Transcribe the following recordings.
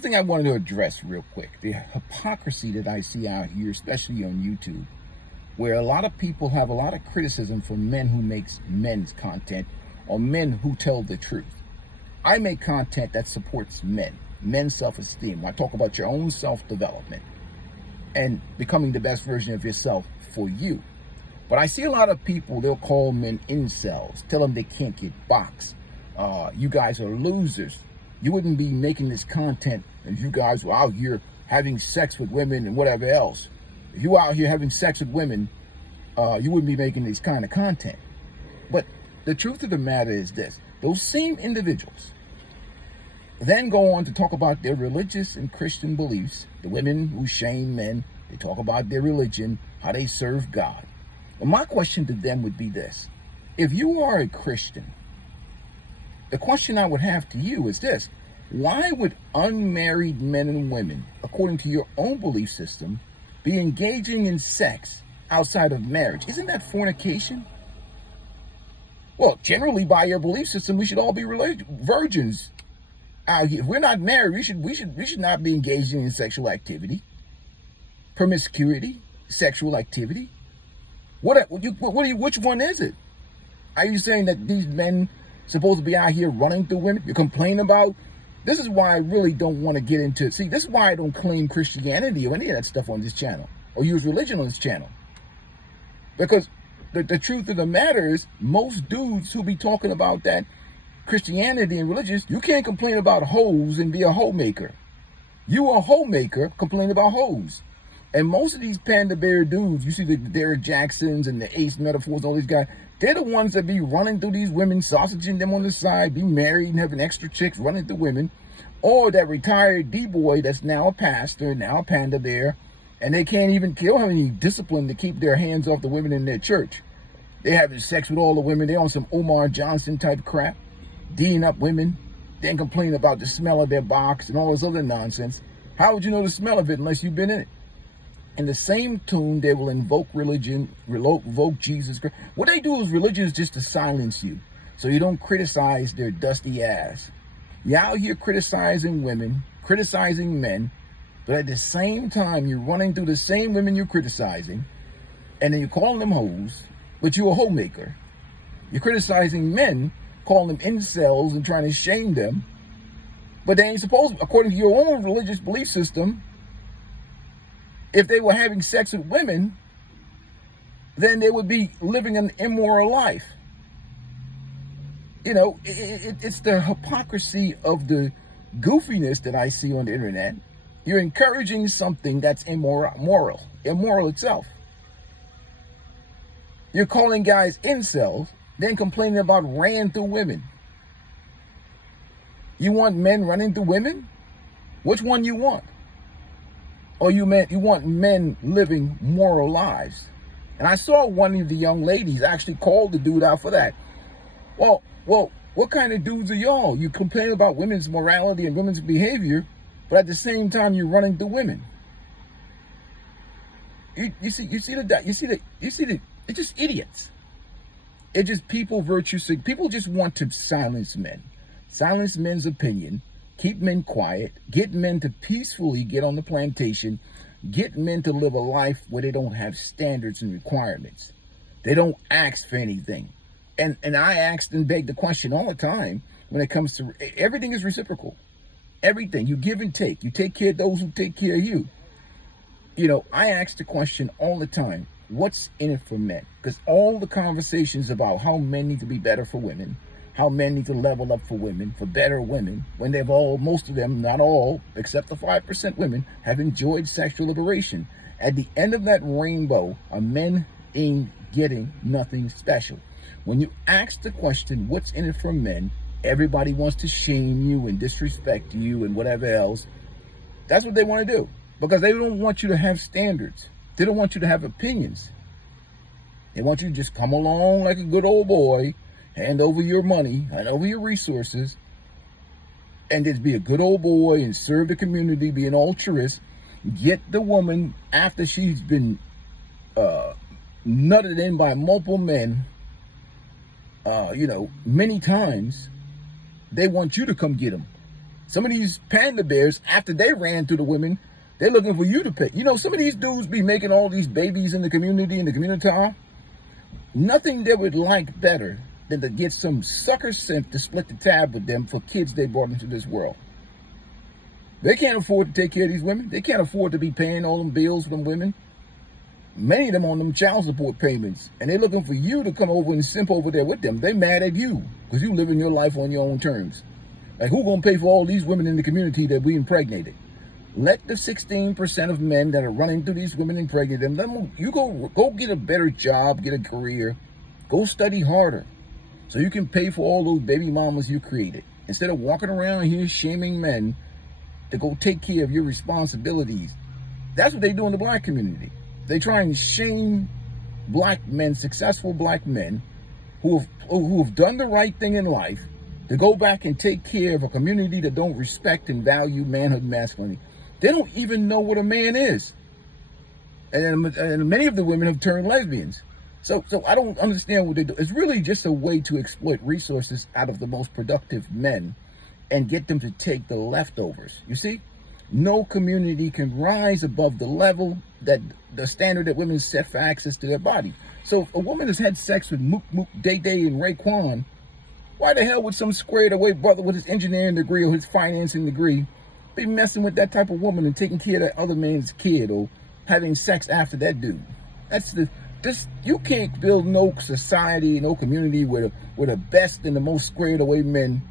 Thing I wanted to address real quick, the hypocrisy that I see out here, especially on YouTube, where a lot of people have a lot of criticism for men who makes men's content or men who tell the truth. I make content that supports men's self-esteem. I talk about your own self-development and becoming the best version of yourself for you. But I see a lot of people, they'll call men incels, tell them they can't get boxed. You guys are losers. You wouldn't be making this content if you guys were out here having sex with women and whatever else. If you were out here having sex with women, you wouldn't be making this kind of content. But the truth of the matter is this. Those same individuals then go on to talk about their religious and Christian beliefs. The women who shame men, they talk about their religion, how they serve God. Well, my question to them would be this. If you are a Christian, the question I would have to you is this. Why would unmarried men and women, according to your own belief system, be engaging in sex outside of marriage? Isn't that fornication? Well, generally, by your belief system, we should all be virgins out here. If we're not married, we should not be engaging in sexual activity, promiscuity, sexual activity. Which one is it? Are you saying that these men supposed to be out here running through women? You complain about. This is why I really don't want to get into. See, this is why I don't claim Christianity or any of that stuff on this channel or use religion on this channel. Because the truth of the matter is, most dudes who be talking about that Christianity and religious, you can't complain about hoes and be a homemaker. You a homemaker, complain about hoes. And most of these panda bear dudes, you see the Derek Jacksons and the Ace Metaphors, all these guys, they're the ones that be running through these women, sausaging them on the side, be married and having extra chicks running through women. Or that retired D-boy that's now a pastor, now a panda bear, and they can't have any discipline to keep their hands off the women in their church. They're having sex with all the women. They're on some Omar Johnson type crap, D'ing up women, then complain about the smell of their box and all this other nonsense. How would you know the smell of it unless you've been in it? In the same tune, they will invoke religion, invoke Jesus Christ. What they do is religion is just to silence you, so you don't criticize their dusty ass. You're out here criticizing women, criticizing men, but at the same time, you're running through the same women you're criticizing, and then you're calling them hoes, but you're a homemaker. You're criticizing men, calling them incels and trying to shame them, but they ain't supposed, according to your own religious belief system, if they were having sex with women, then they would be living an immoral life. You know, it's the hypocrisy of the goofiness that I see on the internet. You're encouraging something that's immoral itself. You're calling guys incels, then complaining about ran through women. You want men running through women? Which one you want? Or you want men living moral lives? And I saw one of the young ladies actually called the dude out for that. Well, what kind of dudes are y'all? You complain about women's morality and women's behavior, but at the same time you're running through women. You see, it's just idiots. It's just people virtue sick. People just want to silence men, silence men's opinion. Keep men quiet, get men to peacefully get on the plantation, get men to live a life where they don't have standards and requirements. They don't ask for anything. And I asked and beg the question all the time when it comes to everything is reciprocal. Everything. You give and take. You take care of those who take care of you. You know, I ask the question all the time, what's in it for men? Because all the conversations about how men need to be better for women, how men need to level up for women, for better women, when most of them, not all, except the 5% women, have enjoyed sexual liberation. At the end of that rainbow, a men ain't getting nothing special. When you ask the question, what's in it for men, everybody wants to shame you and disrespect you and whatever else. That's what they want to do, because they don't want you to have standards. They don't want you to have opinions. They want you to just come along like a good old boy, hand over your money, hand over your resources, and just be a good old boy and serve the community, be an altruist, get the woman after she's been nutted in by multiple men, many times. They want you to come get them. Some of these panda bears, after they ran through the women, they're looking for you to pay. You know, some of these dudes be making all these babies in the community, Nothing they would like better than to get some sucker simp to split the tab with them for kids they brought into this world. They can't afford to take care of these women. They can't afford to be paying all them bills for them women. Many of them on them child support payments. And they're looking for you to come over and simp over there with them. They mad at you because you living your life on your own terms. Like, who gonna pay for all these women in the community that we impregnated? Let the 16% of men that are running through these women impregnate them. You go get a better job, get a career, go study harder, so you can pay for all those baby mamas you created. Instead of walking around here shaming men to go take care of your responsibilities. That's what they do in the black community. They try and shame black men, successful black men who have done the right thing in life, to go back and take care of a community that don't respect and value manhood and masculinity. They don't even know what a man is. And many of the women have turned lesbians. So I don't understand what they do. It's really just a way to exploit resources out of the most productive men and get them to take the leftovers. You see? No community can rise above the level that the standard that women set for access to their body. So if a woman has had sex with Mook, Day Day, and Raekwon, why the hell would some squared away brother with his engineering degree or his financing degree be messing with that type of woman and taking care of that other man's kid or having sex after that dude? You can't build no society, no community where the best and the most squared away men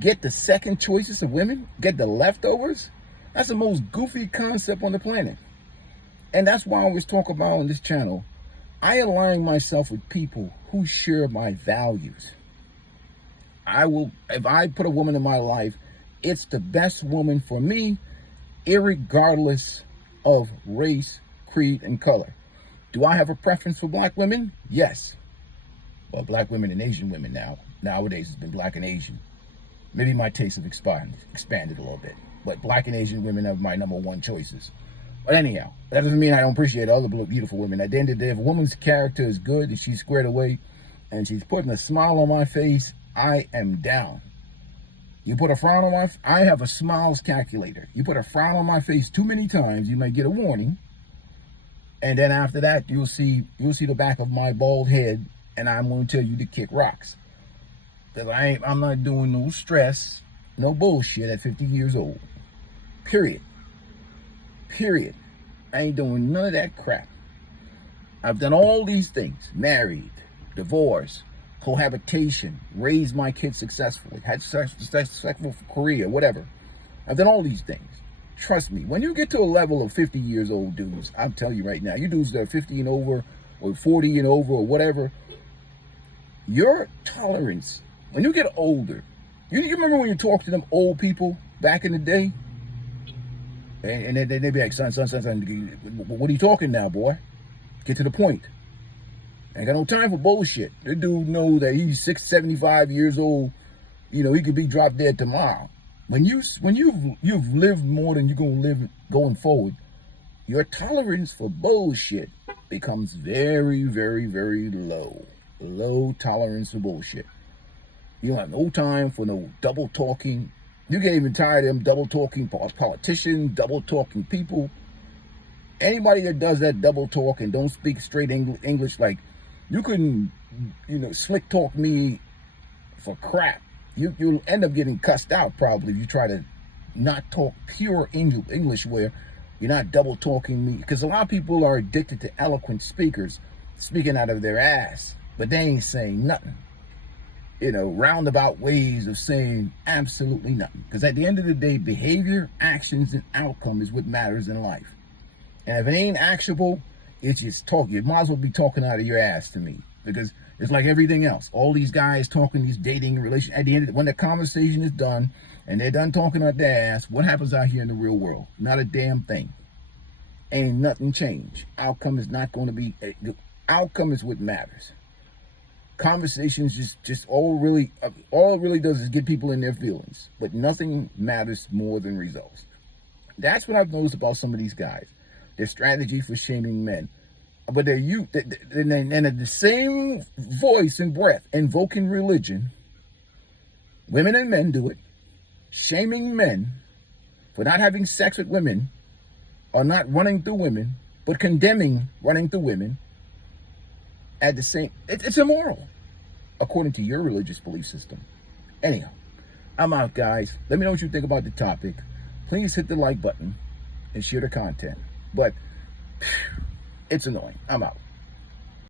get the second choices of women, get the leftovers. That's the most goofy concept on the planet. And that's why I always talk about on this channel, I align myself with people who share my values. If I put a woman in my life, it's the best woman for me, irregardless of race, creed, and color. Do I have a preference for black women? Yes. Well, black women and Asian women nowadays has been black and Asian. Maybe my tastes have expanded a little bit. But black and Asian women are my number one choices. But anyhow, that doesn't mean I don't appreciate other beautiful women. At the end of the day, if a woman's character is good and she's squared away and she's putting a smile on my face, I am down. You put a frown on my face, I have a smiles calculator. You put a frown on my face too many times, you might get a warning. And then after that, you'll see the back of my bald head, and I'm going to tell you to kick rocks. Because I'm not doing no stress, no bullshit at 50 years old. Period. I ain't doing none of that crap. I've done all these things. Married, divorced, cohabitation, raised my kids successfully, had successful career, whatever. I've done all these things. Trust me, when you get to a level of 50 years old dudes, I'm telling you right now, you dudes that are 50 and over, or 40 and over, or whatever, your tolerance, when you get older, you remember when you talk to them old people back in the day? And they'd be like, son, what are you talking now, boy? Get to the point. I ain't got no time for bullshit. The dude knows that he's 75 years old. You know, he could be dropped dead tomorrow. When you've lived more than you're gonna live going forward, your tolerance for bullshit becomes very, very, very low. Low tolerance for bullshit. You don't have no time for no double talking. You get even tired of them double talking politicians, double talking people. Anybody that does that double talk and don't speak straight English, like you couldn't, slick talk me for crap. You'll end up getting cussed out probably if you try to not talk pure English where you're not double talking me. Because a lot of people are addicted to eloquent speakers speaking out of their ass, but they ain't saying nothing. Roundabout ways of saying absolutely nothing. Because at the end of the day, behavior, actions, and outcome is what matters in life. And if it ain't actionable, it's just talk. You might as well be talking out of your ass to me. Because it's like everything else. All these guys talking, these dating relations. At the end of when the conversation is done and they're done talking out their ass, what happens out here in the real world? Not a damn thing. Ain't nothing changed. Outcome is not going to be. Outcome is what matters. Conversations just all it really does is get people in their feelings. But nothing matters more than results. That's what I've noticed about some of these guys. Their strategy for shaming men. But they're and at the same voice and breath, invoking religion. Women and men do it. shaming men for not having sex with women or not running through women, but condemning running through women at the same, it's immoral according to your religious belief system. Anyhow, I'm out, guys. Let me know what you think about the topic. Please hit the like button and share the content. But it's annoying. I'm out.